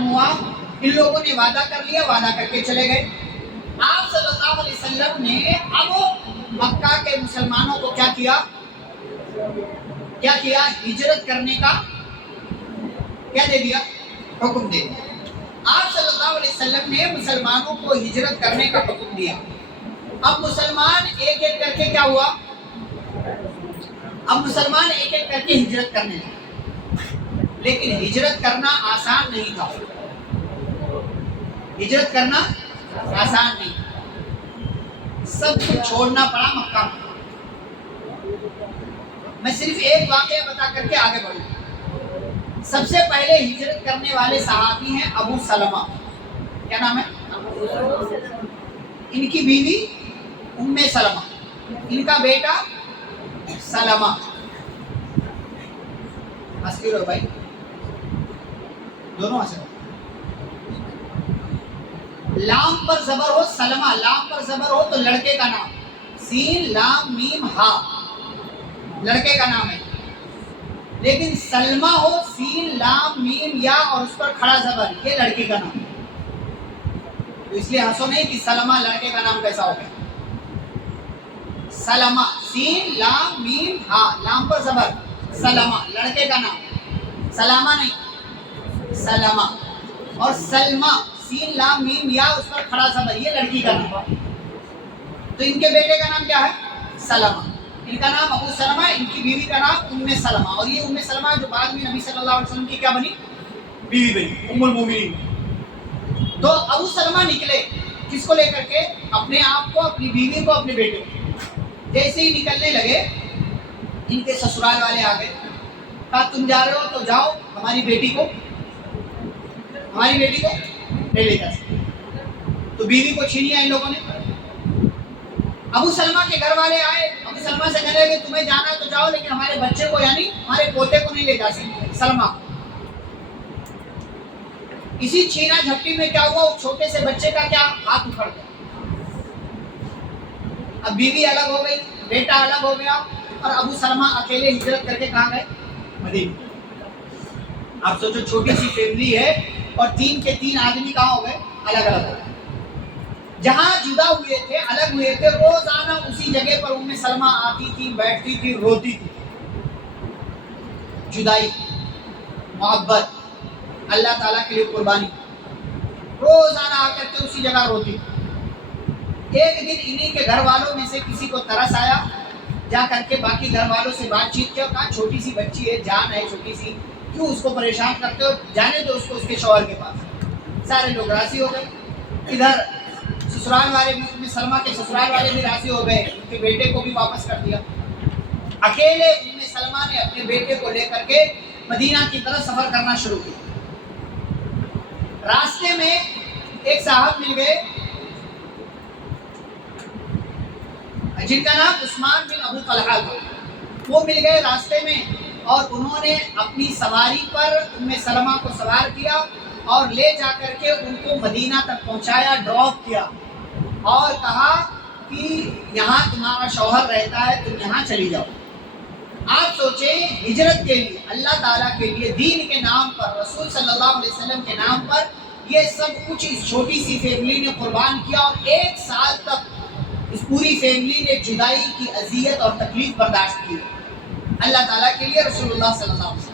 ختم ہوا، ان لوگوں نے وعدہ کر لیا، وعدہ کر کے چلے گئے۔ آپ صلی اللہ علیہ وسلم نے اب مکہ کے مسلمانوں کو کیا کیا؟ ہجرت کرنے کا کیا دے دیا؟ حکم دے دیا۔ آپ صلی اللہ علیہ وسلم نے مسلمانوں کو ہجرت کرنے کا حکم دیا۔ اب مسلمان ایک ایک کر کے کیا ہوا؟ اب مسلمان ایک ایک کر کے ہجرت کرنے لگے، لیکن ہجرت کرنا آسان نہیں تھا۔ ہجرت کرنا آسان نہیں، سب کچھ چھوڑنا پڑا مکہ میں۔ میں صرف ایک واقعہ بتا کر کے آگے بڑھوں۔ سب سے پہلے ہجرت کرنے والے صحابی ہیں ابو سلمہ۔ کیا نام ہے؟ ان کی بیوی ام سلمہ، ان کا بیٹا سلمہ۔ ہنستے رہو بھائی، دونوں ہنسے۔ لام پر زبر ہو سلمہ، لام پر زبر ہو تو لڑکے کا نام، سین لام میم ہا، لڑکے کا نام ہے۔ لیکن سلمہ ہو سین لام میم یا اور اس پر کھڑا زبر، یہ لڑکی کا نام ہے۔ تو اس لیے ہنسو نہیں کہ سلمہ لڑکے کا نام کیسا ہو گیا۔ سلمہ سین لام میم ہا، لام پر زبر، سلمہ لڑکے کا نام، سلامہ نہیں، سلمہ۔ اور سلمہ سین لام میم یا اس پر کھڑا زبر، یہ لڑکی کا نام۔ تو ان کے بیٹے کا نام کیا ہے؟ سلمہ۔ ان کا نام ابو سلمہ، ان کی بیوی کا نام ام سلمہ۔ اور یہ ام سلمہ جو بعد میں نبی صلی اللہ علیہ وسلم کی کیا بنی؟ بیوی بنی، ام المومنین۔ تو ابو سلمہ نکلے کس کو لے کر کے؟ اپنے آپ کو، اپنی بیوی کو، اپنے بیٹے کو۔ جیسے ہی نکلنے لگے ان کے سسرال والے آ گئے، کہا تم جا رہے ہو تو جاؤ، ہماری بیٹی کو نہیں لے جا سکتے۔ تو بیوی کو چھینیا ان لوگوں نے۔ ابو سلمہ کے گھر والے آئے، ابو سلمہ سے کہنے لگے تمہیں جانا تو جاؤ، لیکن ہمارے بچے کو یعنی ہمارے پوتے کو نہیں لے جا سکتے، سلمہ۔ اسی چھینا جھپٹی میں کیا ہوا؟ اس چھوٹے سے بچے کا کیا ہاتھ اکھڑ گیا۔ اب بیوی الگ ہو گئی، بیٹا الگ ہو گیا، اور ابو سلمہ اکیلے ہجرت کر کے کہاں گئے؟ مدینہ۔ آپ سوچو چھوٹی سی فیملی ہے اور تین کے تین آدمی کہاں ہو گئے؟ الگ الگ ہو گئے۔ جہاں جدا ہوئے تھے، الگ ہوئے تھے، روزانہ اسی جگہ پر ام سلمہ آتی تھی، بیٹھتی تھی، روتی تھی۔ جدائی، محبت، اللہ تعالیٰ کے لیے قربانی، روزانہ آ کر کے اسی جگہ روتی۔ ایک دن انہی کے گھر والوں میں سے کسی کو ترس آیا، جا کر کے باقی گھر والوں سے بات چیت کیا، کہا چھوٹی سی بچی ہے، جان ہے چھوٹی سی، کیوں اس کو پریشان کرتے ہو، جانے دو اس کو اس کے شوہر کے پاس۔ سارے لوگ راضی ہو گئے۔ ادھر سسرال والے بھی، ام سلمہ کے سسرال والے بھی راضی ہو گئے، ان کے بیٹے کو بھی واپس کر دیا۔ اکیلے ام سلمہ نے اپنے بیٹے کو لے کر کے مدینہ کی طرف سفر کرنا شروع کیا۔ راستے میں ایک صاحب مل گئے جن کا نام عثمان بن ابو طلحہ تھا۔ وہ مل گئے راستے میں، اور انہوں نے اپنی سواری پر ام سلمہ کو سوار کیا اور لے جا کر کے ان کو مدینہ تک پہنچایا، ڈراپ کیا، اور کہا کہ یہاں تمہارا شوہر رہتا ہے، تم یہاں چلی جاؤ۔ آپ سوچیں، ہجرت کے لیے، اللہ تعالیٰ کے لیے، دین کے نام پر، رسول صلی اللہ علیہ وسلم کے نام پر یہ سب کچھ اس چھوٹی سی فیملی نے قربان کیا، اور 1 سال تک اس پوری فیملی نے جدائی کی اذیت اور تکلیف برداشت کی اللہ تعالیٰ کے لیے، رسول اللہ صلی اللہ علیہ وسلم۔